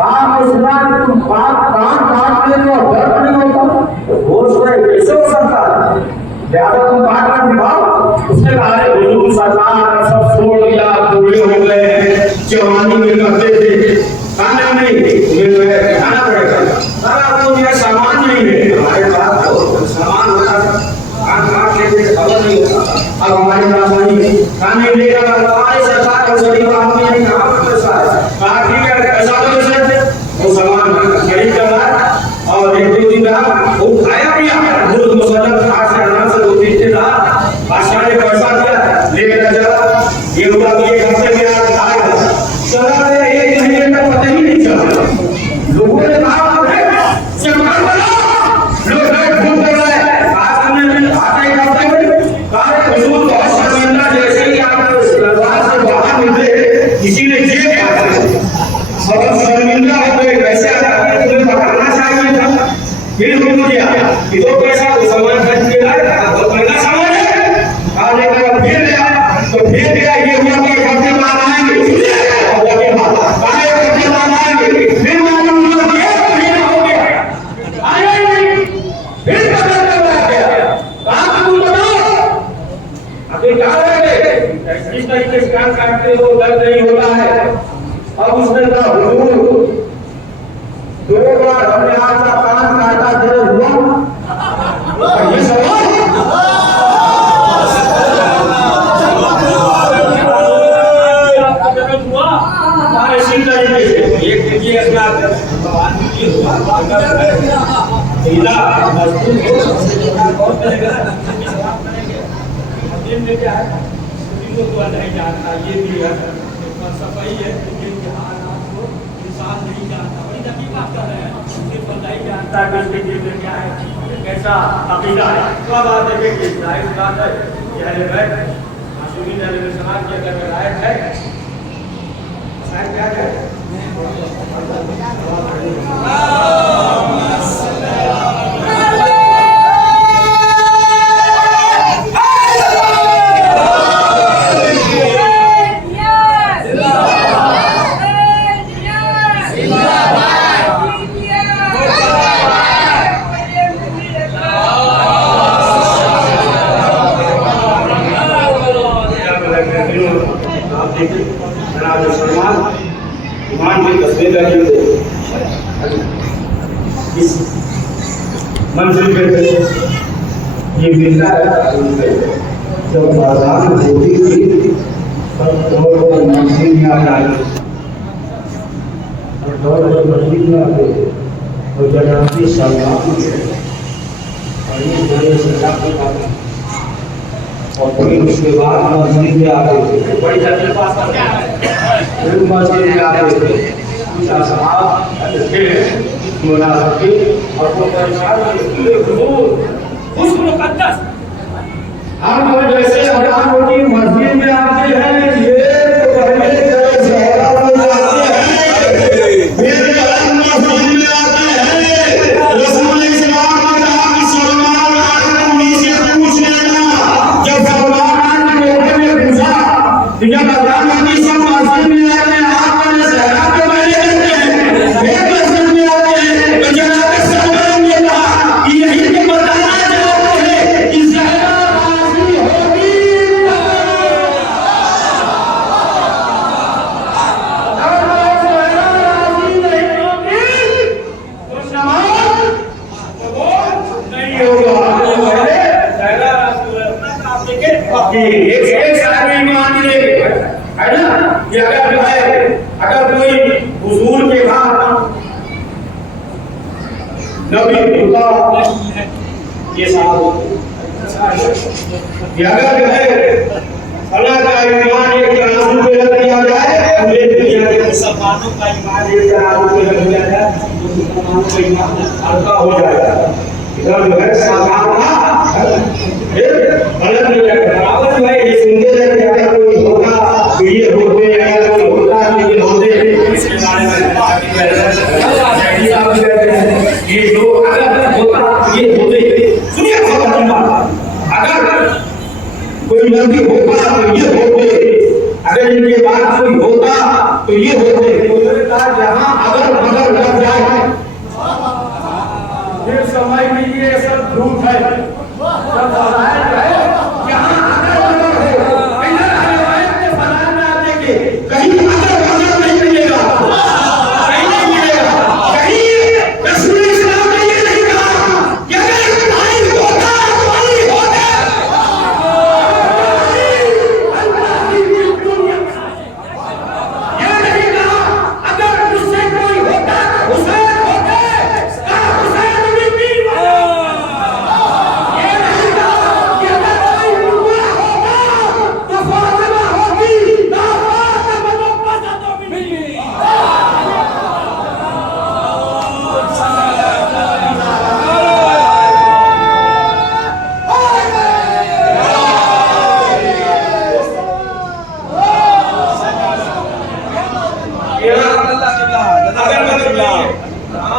आपने सुना कि तुम बात कान काटते हो और दर्द नहीं होता, होश में कैसे हो सकता है? ज्यादा तुम बात मत दिखाओ। उसने कहा हुजूर सरकार सब छोड़ दिया, बूढ़े हो गए, जवानी में करते थे, खाना नहीं खाना पड़ेगा। आपको मेरा सामान नहीं है, हमारे पास तो सामान होता कान काट लेते, खबर नहीं होता। अब हमारे पास नहीं खाने लेगा, हमारे सरकार और गरीब आदमी है, कहाँ पर पैसा है? कहा ठीक है, पैसा तो दे, वो सामान खरीद कर लाया और एक दो दिन रहा, वो खाया पिया, दूध मुसल्लम खा से अनाज से वो पीते रहा। बादशाह ने पैसा दिया, लेकर चला, ये हुआ कि एक हफ्ते में आएगा, चला गया, एक महीने का पता ही नहीं चला। लोगों ने कहा चक्कर बना, लोग घूम कर रहे, आज हमने खाता ही खाते हुए कहा हुजूर बहुत शर्मिंदा, जैसे ही आप दरबार से बाहर निकले किसी ने जेब काटा, बहुत शर्मिंदा हो गए, कैसे तुम्हें बताना चाहिए था। फिर रुक गया कि दो पैसा तो सामान खरीद के लाया, तो पहला सामान है कहा लेकर फिर गया, तो फिर गया, ये हुआ कि खर्चे मान आएंगे और लगे बाहर खर्चे मान आएंगे, फिर मालूम हुआ कि एक महीना हो गया आया नहीं, फिर पता चला गया, कहा तुम बताओ अभी कहा रहे इस तरीके से कान काटते हो, दर्द नहीं होता है। अब उसने कहा हुजूर दो बार हमने आपका कान काटा, दर्द हुआ, ये सवाल इसी तरीके से एक देखिए नहीं जानता, ये भी है सफाई है, इंसान नहीं जानता, बड़ी तकलीफ बात कर रहे हैं, सिर्फ नहीं जानता कि उसके दिल में क्या है, कैसा अकीदा है। क्या बात है कि जाहिर बात है कि अहले बैत मासूमीन अलैहिस्सलाम की अगर विलायत है, शायद क्या है ईमान की तस्वीर इस मंजिल पे ये मिलता है। जब बाजार होती थी तो मस्जिद में आ जाए और दौड़ कर मस्जिद में आते तो जनाबी सलाम और ये बड़े सलाम की बात और फिर उसके बाद मस्जिद में आते थे, बड़ी तकलीफ फिर मस्जिद में आते थे, मुनाफिक और वो परेशान उस मुकद्दस हम लोग जैसे हराम रोटी मस्जिद में आते हैं, ये तो पहले ज़हरा हो जाते हैं, फिर मस्जिद में आते हैं। रसूल इस्लाम ने कहा कि सलमान आदमी से पूछ लेना, जब सलमान ने कोठे में पूछा कि जब अज़ान होती सब मस्जिद में आते हैं, आप वाले ज़हरा के बारे में फिर मस्जिद में आते हैं, तो जनाब सलमान ने कहा कि यही तो बताना चाहते हैं कि ज़हरा एक आदमी मान ले है ना, कि अगर जो है अगर कोई हुजूर के बाद नबी खुदा ये साहब कि अगर जो है अल्लाह का ईमान एक तराजू पे रख दिया जाए, पूरे दुनिया के मुसलमानों का ईमान एक तराजू पे रख दिया जाए, तो मुसलमानों का ईमान हल्का हो जाएगा। इधर जो है साधारण गलत नहीं लगता, बराबर जो है ये सुनते रहते हैं, अगर कोई होगा तो ये होते हैं, अगर कोई होता है तो ये होते हैं, इसके बारे में ये लोग अगर होता ये होते, सुनिए अगर कोई नबी होता तो ये होते, अगर इनके बाद कोई होता तो ये होते। तो जहाँ अगर ये सब झूठ है। सब फजाइल जो है यहाँ अगर नजर हो, इधर रिवायत के फजाइल में आप देखिए कहीं अगर नजर नहीं मिलेगा, कहीं नहीं मिलेगा, कहीं रसूल इस्लाम ने ये नहीं कहा कि अगर भाई होता भाई होता ये नहीं कहा अगर मुझसे कोई होता हुसैन होते, कहा हुसैन भी पीर वाला। ये नहीं कहा कि अगर कोई मुर्गा होता तो फातिमा होती, ना फातिमा तो पसंद भी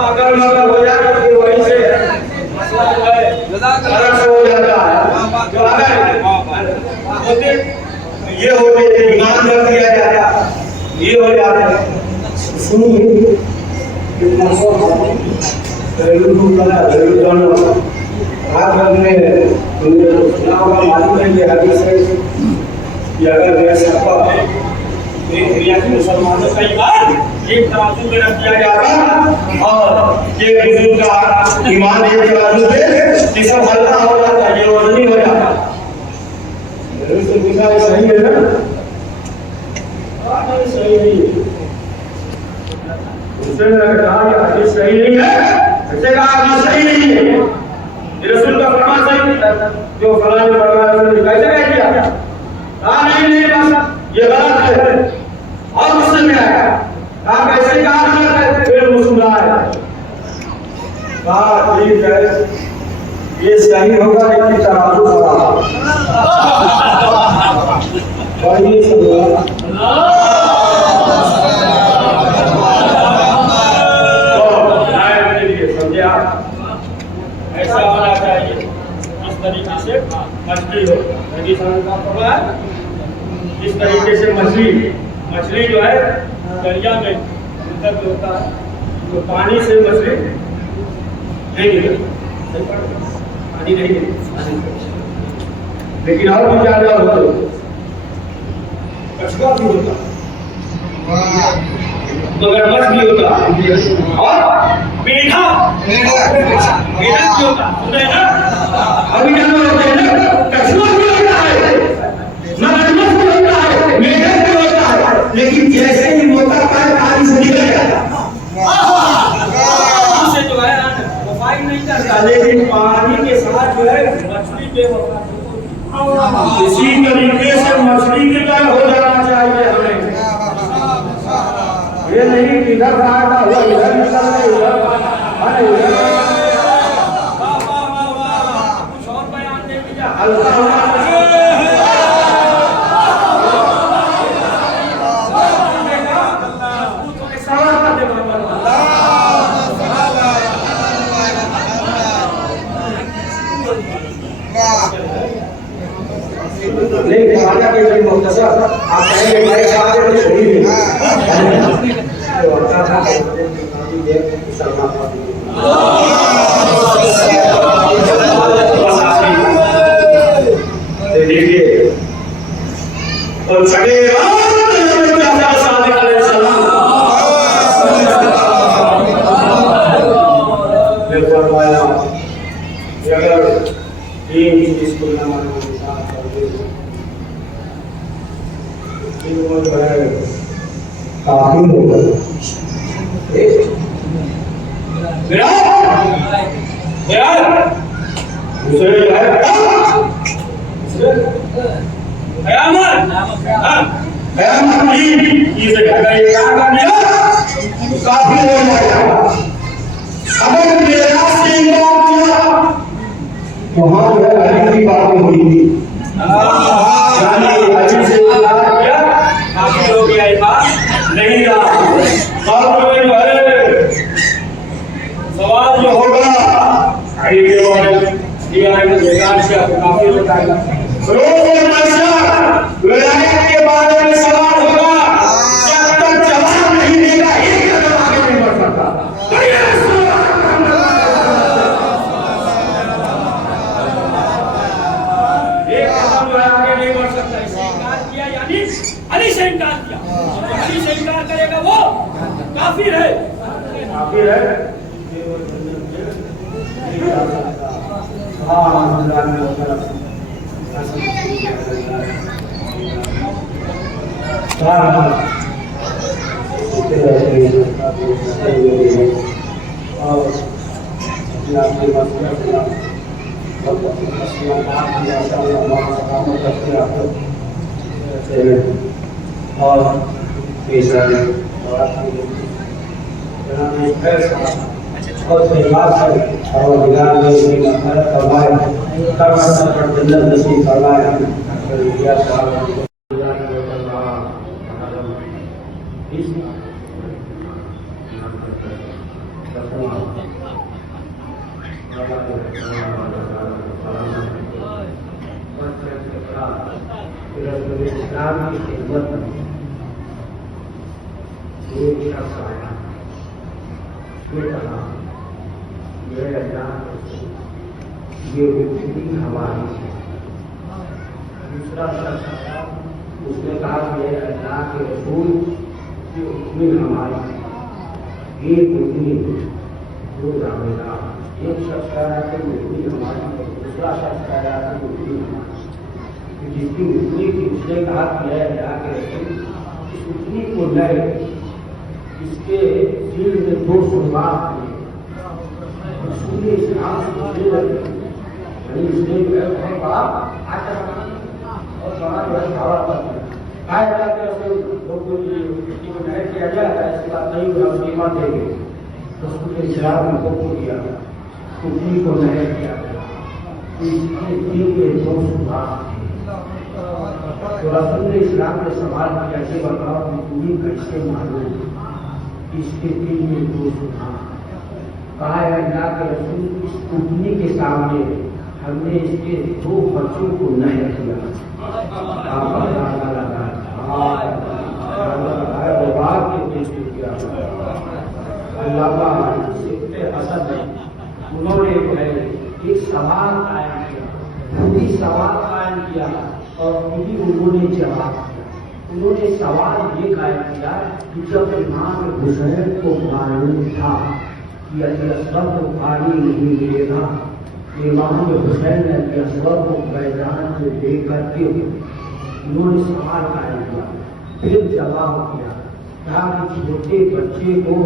अगर मतलब हो जाए तो फिर वहीं से मसला जो है अलग से हो जाता है। जो अगर ये होते ईमान रख दिया जाता, ये हो जाता सुनिए मुसलमानों का ईमान एक तराजू में रख दिया जाता और ये बुजुर्ग का ईमान एक तराजू पे जिसका हल्का हो जाता, ये वजनी हो जाता। सही है ना? सही नहीं है। उसने कहा कि हदीस सही नहीं है, ऐसे कहा हदीस सही नहीं है, ये रसूल का फरमान सही है, जो फलां ने फरमाया कैसे कह दिया? कहा नहीं बस ये गलत है। और मुस्लिम में आया कहा कैसे कहा गलत है, फिर मुस्कुराया कहा ठीक है ये सही होगा लेकिन तराजू खराब। समझे आप? ऐसा होना चाहिए इस तरीके से मछली हो, इस तरीके से मछली जो है दरिया में मतलब होता है तो पानी से मछली नहीं निकलती, पानी नहीं निकलती, लेकिन और भी ज्यादा होता कछुआ भी होता, मगरमच्छ भी होता और मेढा भी होता, अभी जानवर होते हैं ना, कछुआ भी होता है, मगरमच्छ भी होता है, मेढा भी होता है, लेकिन जैसे ही मोटा पाए पानी से निकल जाता उसे जो है वफाई नहीं करता, लेकिन पानी के साथ जो है मछली बेवफा। इसी तरीके से मछली की तरह हो जाना चाहिए हमें। ये नहीं कि इधर भागता हुआ इधर निकल रहे उधर कुछ और बयान दे दीजिए हल्का नहीं खाना के लिए मुख्तसर आप कहेंगे भाई साहब को छोड़िए तो अच्छा था देखिए और छठे अगर तीन चीज को न मानो काफी होगा काफी हो जाएगा। अगर मेरा से इमाम किया तो हाँ जो है अली की बात हुई थी, यानी अली से इलाज किया काफी हो गया, इमाम नहीं रहा। और जो है सवाल जो होगा अली के बारे में बेकार से काफी हो जाएगा। रोज मशहूर विलायत के बारे में सवाल होगा, जब तक जवाब नहीं देगा एक कदम आगे नहीं बढ़ सकता। अली से इनकार किया। अली से इनकार करेगा वो काफिर है। काफिर है। और और परिवार से और बिगाड़ में भी मदद करवाए तब सब पर जन्नत नसीब करवाए या साहब इस इस्लाम की खिदमत में एक शख्स आया, ये कहा ये अल्लाह ये पृथ्वी हमारी है। दूसरा शख्स आया, उसने कहा कि ये अल्लाह के रसूल ये उम्मीद हमारी है। एक उम्मीद दो जानेगा। एक शख्स कह रहा है कि उम्मीद हमारी है, दूसरा शख्स कह रहा है कि उम्मीद हमारी। जिसकी उम्मीद थी उसने कहा कि है अल्लाह के रसूल इस उम्मीद को नए इसके दिल में दो शुरुआत थे। उसने इस्लाम को दे लगे इसलिए जो है बहुत बड़ा आचरण और बड़ा जो है सवाल करता है अल्लाह के रसूल लोग को नए किया जाएगा। इसके बाद नहीं हुआ उसकी ईमान देंगे तो उसने इस्लाम को दिया उम्मीद को नए किया गया। इसके दिल में दो शुरुआत थे। तो रसूल ने इस्लाम ने सवाल किया कि बताओ कि तुम्हें कैसे मालूम इसके दिल में दो शुरुआत। कहा है अल्लाह के रसूल इस टूटने के सामने हमने इसके दो बच्चों को नहीं किया। उन्होंने जो है एक सवाल कायम किया, खुद ही सवाल कायम किया और खुद ही उन्होंने जवाब दिया। उन्होंने सवाल ये कायम किया कि जब इमाम हुसैन को मालूम था कि असगर को पानी नहीं मिलेगा, इमाम हुसैन ने असगर को मैदान में लेकर के उन्होंने सवाल कायम किया, फिर जवाब किया। कहा कि छोटे बच्चे को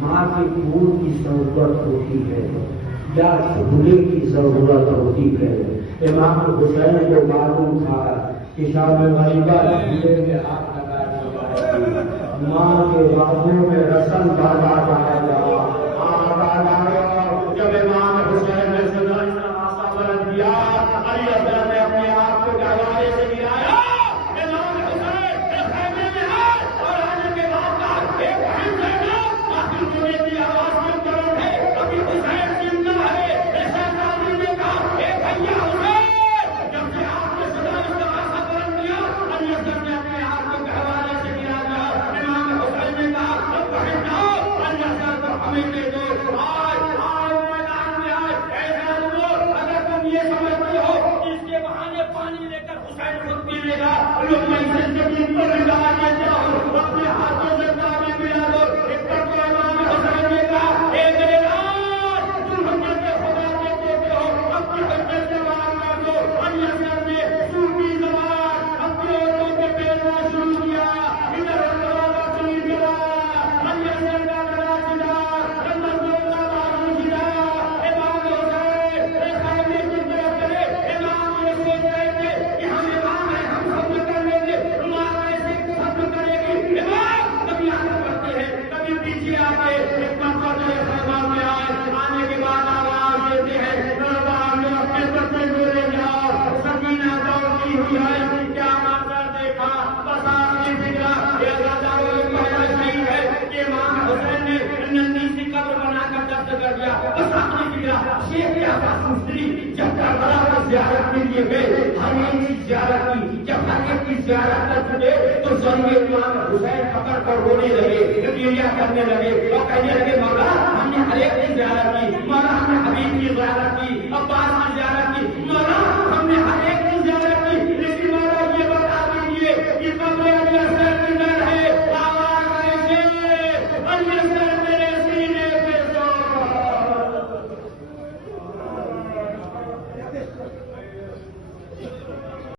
माँ के दूध की जरूरत होती है या झूले की जरूरत होती है। इमाम हुसैन को मालूम था कि शाम गरीबा झूले में हाथ लगा दिया, माँ के बाजू में रसन बांधा जाएगा। जब इमाम हुसैन ने सलासा बुलंद किया, अली अकबर ने अपने आप को दरवाजे से गिराया। इमाम हुसैन खैमे में आए और आने के बाद एक हिंदू की आवाज सुन कर उठे। अभी हुसैन जिंदा है। ऐसा आदमी ने कहा भैया हुसैन, जब से आपने सलासा बुलंद किया, अली अकबर ने अपने आप को दरवाजे से गिराया। इमाम हुसैन ने कहा अब अली अकबर को हमें दे दो। ये समझते हो कि इसके बहाने पानी लेकर हुसैन खुद पी लेगा। लोग मैं इसे जमीन पर लगा देता हूँ, अपने हाथों से पानी मिला दो। एक तरफ इमाम हुसैन ने कहा तुम हजरत खुदा के बेटे हो, अपनी हजरत से बाहर कर दो। अली अकबर ने सूफी जबान अपने औरों के पेड़ना शुरू किया। इधर दरवाजा चली गिरा, अली अकबर का गला गिरा, रमजान का बाजू गिरा। इमाम हुसैन खैमे की तरफ चले। इमाम ये सोच रहे थे कि हम इमाम हैं, हम सब्र कर लेंगे, रुमाल कैसे सब्र करेगी। इमाम कभी आगे बढ़ते हैं, कभी पीछे आते। एक मंफर जो खैमा में आए, आने के बाद आवाज देते हैं अपने बच्चे को ले जाओ। सकीना दौड़ती हुई है, क्या मंजर देखा, बस आपने फिक्रा सही है कि इमाम हुसैन ने नन्ही सी कब्र बनाकर दफ्त कर दिया। बस आपने फिक्रा शेख के आवाज स्त्री जब करबला में ज़ियारत के लिए गए, हर एक की ज़ियारत की। जब हर एक की ज़ियारत कर चुके तो जरिए इमाम हुसैन पकड़ कर रोने लगे, गिरिया करने लगे और कहने लगे मौला हमने हर एक की ज़ियारत की, मौला हमने हबीब की ज़ियारत की,